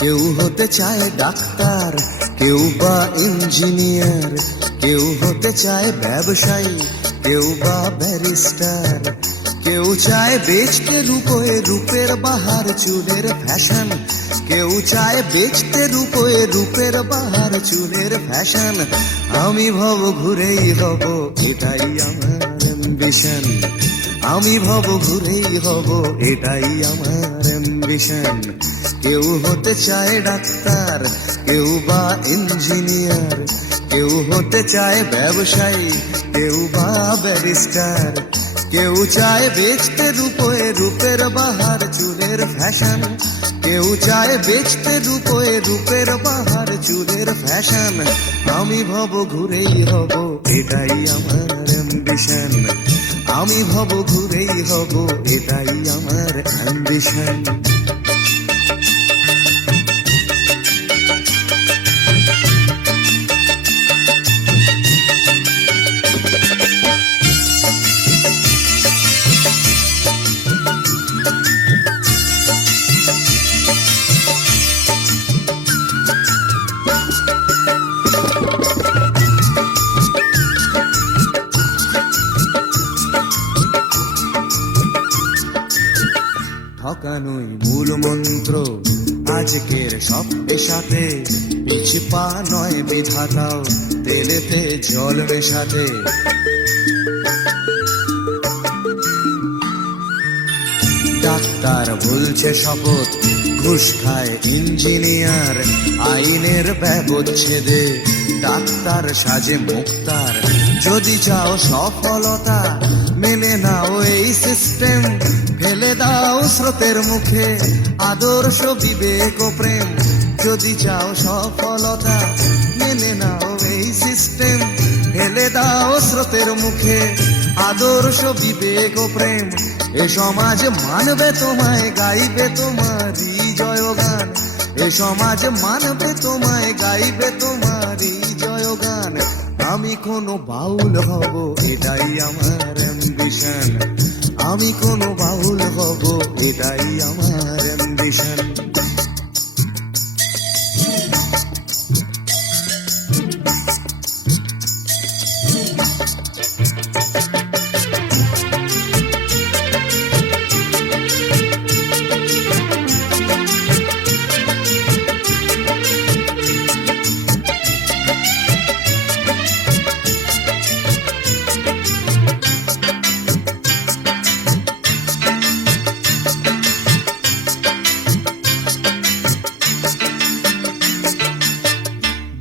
কেউ হতে চায় ডাক্তার, কেউ বা ইঞ্জিনিয়ার, কেউ হতে চায় ব্যবসায়ী, কেউ বা ব্যারিস্টার, কেউ চায় বেচতে রূপে রূপের বাহার চুলের ফ্যাশন, কেউ চায় বেচতে রূপে রূপের বাহার চুলের ফ্যাশন। আমি ভব ঘুরেই হব, এটাই আমার অ্যাম্বিশন। আমি ভব ঘুরেই হব, এটাই আমার অ্যাম্বিশন। কেউ হতে চায় ডাক্তার, কেউ বা ইঞ্জিনিয়ার, কেউ হতে চায় ব্যবসায়ী, কেউ বা ব্যারিস্টার, কেউ চায় বেচতে রূপে রূপের বাহার চুলের ফ্যাশন, কেউ চায় বেচতে রূপে রূপের বাহার চুলের ফ্যাশন। আমি ভব ঘুরেই হব, এটাই আমার অ্যাম্বিশন। আমি ভব ঘুরেই হব, এটাই আমার অ্যাম্বিশন। ঠকানোই মূল মন্ত্র আজকের সব পেশাতে, পিছ পা নয় বিধাতাও তেলেতে জল মেশাতে। ডাক্তার বলছে শপথ, ঘুষ খায় ইঞ্জিনিয়ার, আইনের ব্যবচ্ছেদে ডাক্তার সাজে মুক্তার। যদি চাও সফলতা মেনে নাও এই সিস্টেম, ফেলে দাও স্রোতের মুখে আদর্শ বিবেক ও প্রেম। যদি চাও সফলতা মেনে নাও এই সিস্টেম, ফেলে দাও স্রোতের মুখে আদর্শ বিবেক ও প্রেম। এ সমাজ মানবে তোমায়, গাইবে তোমারই জয়গান। এ সমাজ মানবে তোমায়, গাইবে তোমারই জয়গান। আমি কোনো বাউল হব, এটাই আমার অ্যাম্বিশন। আমি কোনো বাউল হব, এটাই আমার অ্যাম্বিশন।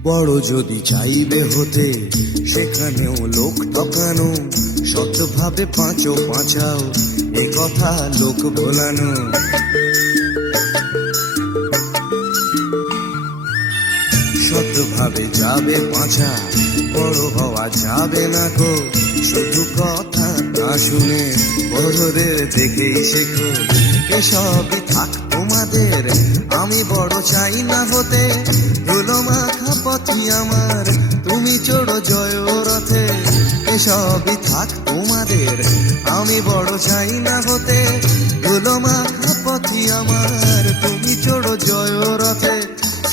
বড় যদি চাইবে হতে, সেখানেও লোক ঠকানো, সৎভাবে পাঁচো পাঁচাও, এ কথা লোক ভোলানো। সৎভাবে যাবে পাঁচা, বড় হওয়া যাবে না গো। শুধু কথা না শুনে বড়দের দেখেই শেখো। এসবই থাক তোমাদের, আমি বড় চাই না হতে। ধুলো মাখা পথই আমার, তুমি চড়ো জয় রথে। এসবই থাক তোমাদের, আমি বড় চাই না হতে। ধুলো মাখা পথই আমার, তুমি চড়ো জয় রথে।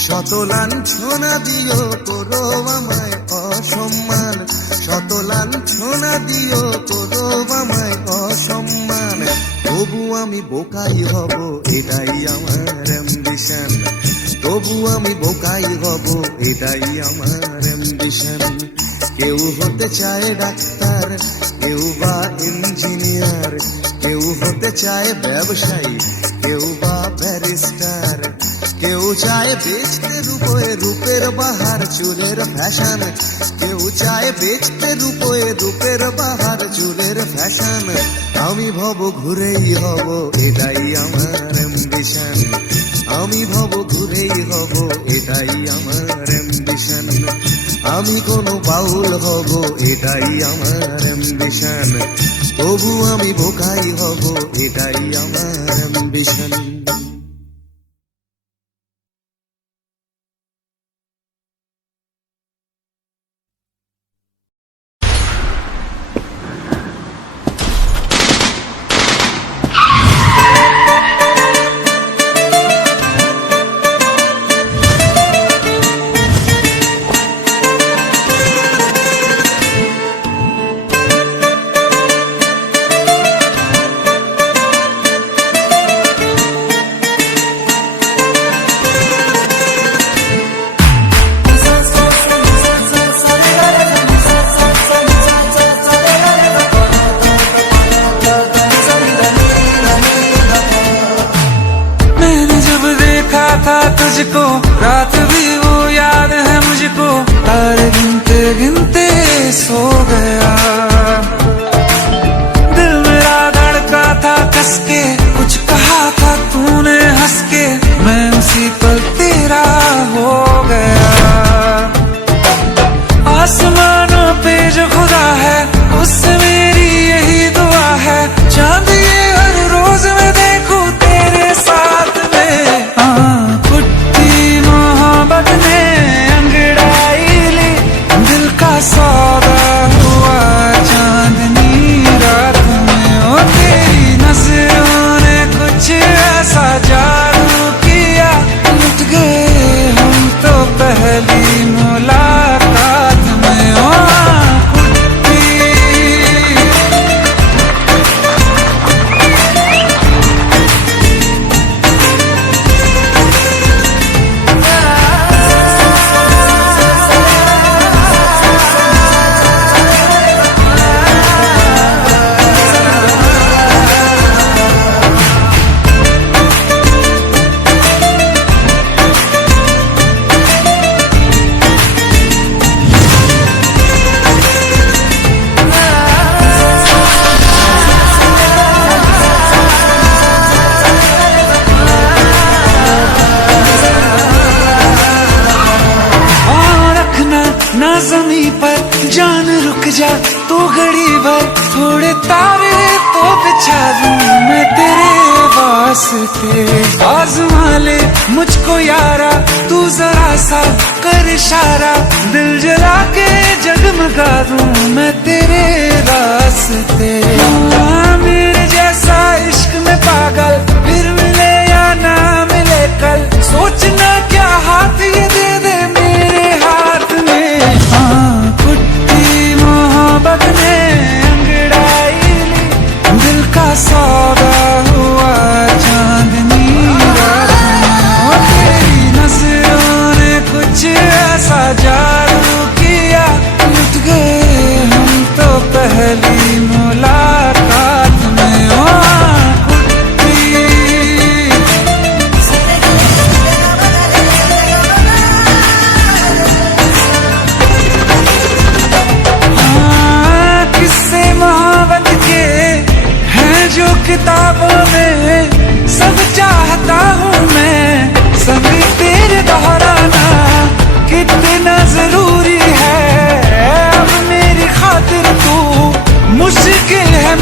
শত লাঞ্ছনা দিও করো আমায় অসম্মান, শত লাঞ্ছনা দিও করো আমায় অসম্মান। তবু আমি বোকাই হব, এটাই আমার অ্যাম্বিশন। তবু আমি বোকাই হব, এটাই আমার অ্যাম্বিশন। কেউ হতে চায় ডাক্তার, কেউ বা ইঞ্জিনিয়ার, কেউ হতে চায় ব্যবসায়ী, কেউ বা ব্যারিস্টার, কেউ চায় বেচতে রূপে রূপের বাহার চুলের ফ্যাশন, কেউ চায় বেচতে রূপে রূপের বাহার চুলের ফ্যাশন। আমি ভব ঘুরেই হব, এটাই আমার অ্যাম্বিশন। আমি ভব ঘুরেই হব, এটাই আমার অ্যাম্বিশন। আমি কোনো বাউল হব, এটাই আমার অ্যাম্বিশন। তবু আমি বোকাই হব, এটাই আমার অ্যাম্বিশন। था तुझको रात भी वो याद है मुझको, तारे गिनते गिनते सो गया। दिल मेरा धड़का था कस के, कुछ कहा था तूने हंस के, मैं उसी पल तेरा हो गया। आसमानों पे जो खुदा है, उससे मेरी यही दुआ है, चांद ये हर रोज मैं देखूं तेरे साथ में। सौदा हुआ चांदनी रात में, ओ तेरी नजरों ने कुछ ऐसा जादू किया, लुट गए हम तो पहली मुलाकात में। ओ ना ज़मीं पर जान रुक जा तू घड़ी भर, थोड़े तारे तो बिछा दूं मैं तेरे वास्ते। आज़मा ले मुझको यारा, तू जरा सा कर इशारा, दिल जला के जगमगा दूं मैं तेरे रास्ते। मेरे जैसा इश्क में पागल फिर मिले या ना मिले कल, सोचना क्या हाथ ये दे दे मेरे हाथ में। कुट्टी मोहब्बत ने अंगड़ाई ली, दिल का सौदा हुआ चांदनी रात में। तेरी नजरों ने कुछ ऐसा जादू किया, लुट गए हम तो पहली मुलाकात में। ओ किताबों में सब चाहता हूँ मैं, संग तेरे दोहराना कितना जरूरी है। अब मेरी खातिर तू मुश्किल है